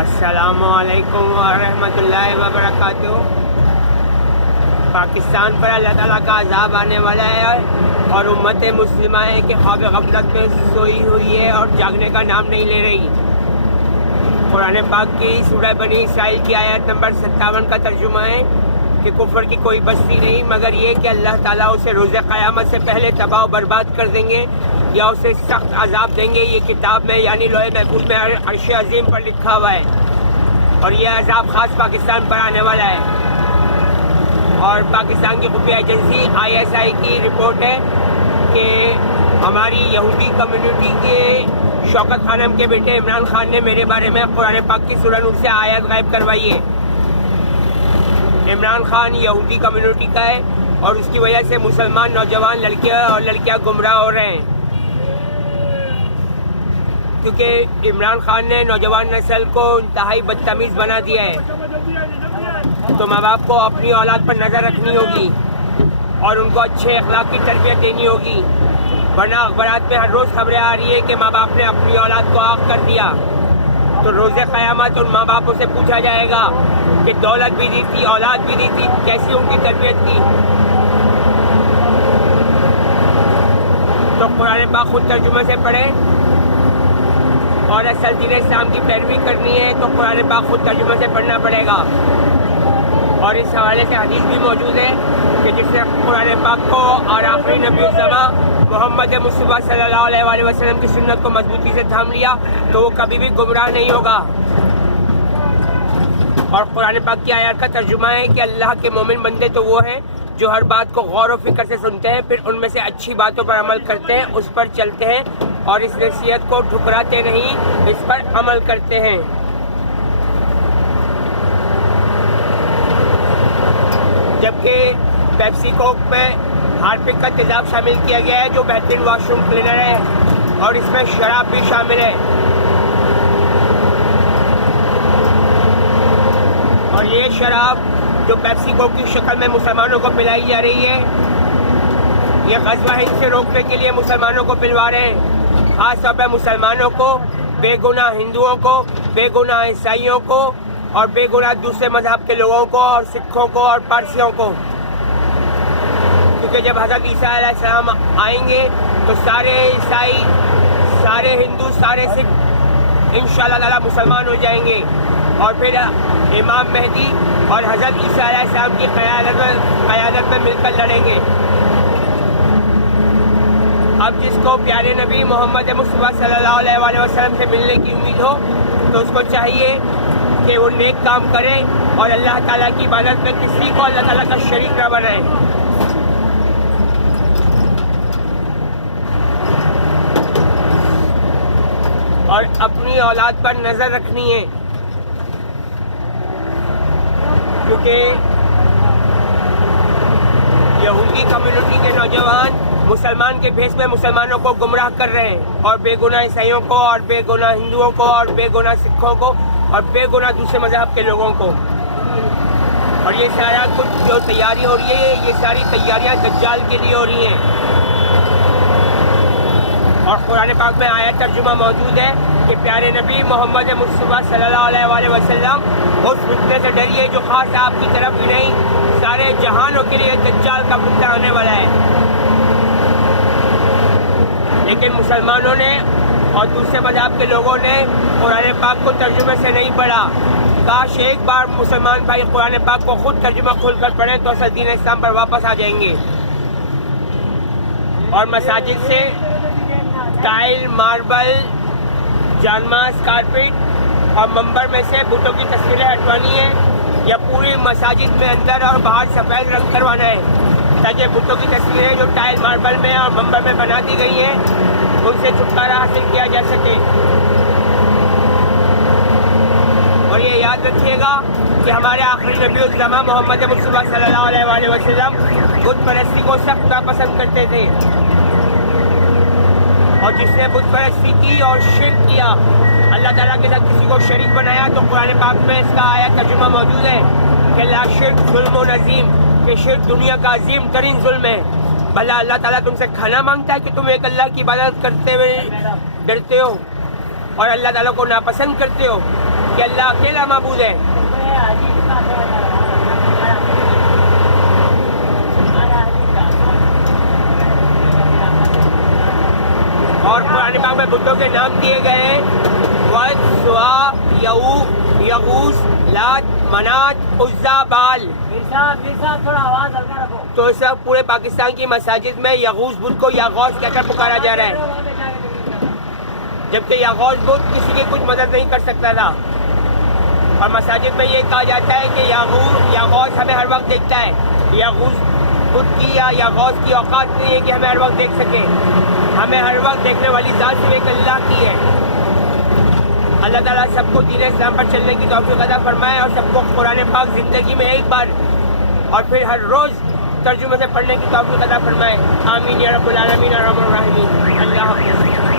السلام علیکم ورحمۃ اللہ وبرکاتہ۔ پاکستان پر اللہ تعالیٰ کا عذاب آنے والا ہے اور امت مسلمہ ہے کہ خواب غفلت میں سوئی ہوئی ہے اور جاگنے کا نام نہیں لے رہی۔ قرآن پاک کی سورہ بنی اسرائیل کی آیت نمبر 57 کا ترجمہ ہے کہ کفر کی کوئی بستی نہیں مگر یہ کہ اللہ تعالیٰ اسے روز قیامت سے پہلے تباہ و برباد کر دیں گے یا اسے سخت عذاب دیں گے۔ یہ کتاب میں یعنی لوح محفوظ میں عرش عظیم پر لکھا ہوا ہے اور یہ عذاب خاص پاکستان پر آنے والا ہے۔ اور پاکستان کی خفیہ ایجنسی ISI کی رپورٹ ہے کہ ہماری یہودی کمیونٹی کے شوکت خانم کے بیٹے عمران خان نے میرے بارے میں قرآن پاک کی سورہ نور سے آیت غائب کروائی ہے۔ عمران خان یہودی کمیونٹی کا ہے اور اس کی وجہ سے مسلمان نوجوان لڑکیاں اور لڑکیاں گمراہ ہو رہے ہیں، کیونکہ عمران خان نے نوجوان نسل کو انتہائی بدتمیز بنا دیا ہے۔ تو ماں باپ کو اپنی اولاد پر نظر رکھنی ہوگی اور ان کو اچھے اخلاق کی تربیت دینی ہوگی، ورنہ اخبارات میں ہر روز خبریں آ رہی ہے کہ ماں باپ نے اپنی اولاد کو عاق کر دیا۔ تو روز قیامت ان ماں باپوں سے پوچھا جائے گا کہ دولت بھی دی تھی، اولاد بھی دی تھی، کیسی ان کی تربیت کی۔ تو قرآن پاک خود ترجمے سے پڑھیں اور اصل دین اسلام کی پیروی کرنی ہے تو قرآن پاک خود ترجمے سے پڑھنا پڑے گا۔ اور اس حوالے سے حدیث بھی موجود ہے کہ جس نے قرآن پاک کو اور آخری نبی الزماں محمد مصطفیٰ صلی اللہ علیہ وسلم کی سنت کو مضبوطی سے تھام لیا تو وہ کبھی بھی گمراہ نہیں ہوگا۔ اور قرآن پاک کی آیات کا ترجمہ ہے کہ اللہ کے مومن بندے تو وہ ہیں جو ہر بات کو غور و فکر سے سنتے ہیں، پھر ان میں سے اچھی باتوں پر عمل کرتے ہیں، اس پر چلتے ہیں اور اس نصیحت کو ٹھکراتے نہیں، اس پر عمل کرتے ہیں۔ جبکہ پیپسی کوک میں ہارپک کا تیزاب شامل کیا گیا ہے جو بہترین واش روم کلینر ہے، اور اس میں شراب بھی شامل ہے۔ اور یہ شراب جو پیپسی کوک کی شکل میں مسلمانوں کو پلائی جا رہی ہے، یہ غزوہ ہند سے روکنے کے لیے مسلمانوں کو پلوا رہے ہیں، خاص طور پہ مسلمانوں کو، بے گناہ ہندوؤں کو، بے گناہ عیسائیوں کو اور بے گناہ دوسرے مذہب کے لوگوں کو اور سکھوں کو اور پارسیوں کو۔ کیونکہ جب حضرت عیسیٰ علیہ السلام آئیں گے تو سارے عیسائی، سارے ہندو، سارے سکھ انشاءاللہ تعالیٰ مسلمان ہو جائیں گے اور پھر امام مہدی اور حضرت عیسیٰ علیہ السلام کی قیادت میں مل کر لڑیں گے۔ اب جس کو پیارے نبی محمد مصطفیٰ صلی اللہ علیہ وسلم سے ملنے کی امید ہو تو اس کو چاہیے کہ وہ نیک کام کرے اور اللہ تعالیٰ کی عبادت میں کسی کو اللہ تعالیٰ کا شریک نہ بنائے۔ اور اپنی اولاد پر نظر رکھنی ہے، کیونکہ یہودی کمیونٹی کے نوجوان مسلمان کے بھیس میں مسلمانوں کو گمراہ کر رہے ہیں اور بے گناہ عیسائیوں کو اور بے گناہ ہندوؤں کو اور بے گناہ سکھوں کو اور بے گناہ دوسرے مذہب کے لوگوں کو۔ اور یہ سارا کچھ جو تیاری ہو رہی ہے، یہ ساری تیاریاں دجال کے لیے ہو رہی ہیں۔ اور قرآن پاک میں آیت ترجمہ موجود ہے کہ پیارے نبی محمد مصطفیٰ صلی اللہ علیہ وسلم اس فتنے سے ڈریے جو خاص آپ کی طرف ہی نہیں سارے جہانوں کے لیے دجال کا فتنہ آنے والا ہے۔ لیکن مسلمانوں نے اور دوسرے مذہب کے لوگوں نے قرآن پاک کو ترجمے سے نہیں پڑھا۔ کاش ایک بار مسلمان بھائی قرآن پاک کو خود ترجمہ کھول کر پڑھیں تو اصل دین اسلام پر واپس آ جائیں گے۔ اور مساجد سے ٹائل، ماربل، جانماز، کارپیٹ اور منبر میں سے بتوں کی تصویریں ہٹوانی ہیں یا پوری مساجد میں اندر اور باہر سفید رنگ کروانا ہے تاکہ بتوں کی تصویریں جو ٹائل، ماربل میں اور منبر میں بنا دی گئی ہیں ان سے چھٹکارا حاصل کیا جا سکے۔ اور یہ یاد رکھیے گا کہ ہمارے آخری نبی الزماں محمد مصطفیٰ صلی اللہ علیہ وسلم بت پرستی کو سخت ناپسند کرتے تھے، اور جس نے بت پرستی کی اور شرک کیا، اللہ تعالیٰ کے ساتھ کسی کو شریک بنایا، تو قرآن پاک میں اس کا آیت ترجمہ موجود ہے کہ لا شرک ظلم و عظیم، کہ شرک دنیا کا عظیم ترین ظلم ہے۔ بھلا اللہ تعالیٰ تم سے کھانا مانگتا ہے کہ تم ایک اللہ کی عبادت کرتے ہوئے ڈرتے ہو اور اللہ تعالیٰ کو ناپسند کرتے ہو؟ کہ اللہ اکیلا معبود ہے. اور قرآن پاک میں بتوں کے نام دیے گئے ہیں: ود، سوا، یغوث، لات، منات، عزا، بال. تھوڑا آواز ہلکا رکھو. تو سب پورے پاکستان کی مساجد میں یغوث بت کو یاغوث کہہ کر پکارا جا رہا ہے، جبکہ یاغوث بت کسی کی کچھ مدد نہیں کر سکتا تھا. اور مساجد میں یہ کہا جاتا ہے کہ یاغوث ہمیں ہر وقت دیکھتا ہے. یاغوث بت کی یا یاغوث کی اوقات نہیں ہے کہ ہمیں ہر وقت دیکھ سکے. ہمیں ہر وقت دیکھنے والی ذات صرف ایک اللہ کی ہے. اللہ تعالیٰ سب کو دین اسلام پر چلنے کی توفیق عطا فرمائے اور سب کو قرآن پاک زندگی میں ایک بار اور پھر ہر روز ترجمے سے پڑھنے کی توفیق عطا فرمائے. آمین یا رب العالمین ارحم الراحمین. اللہ حافظ.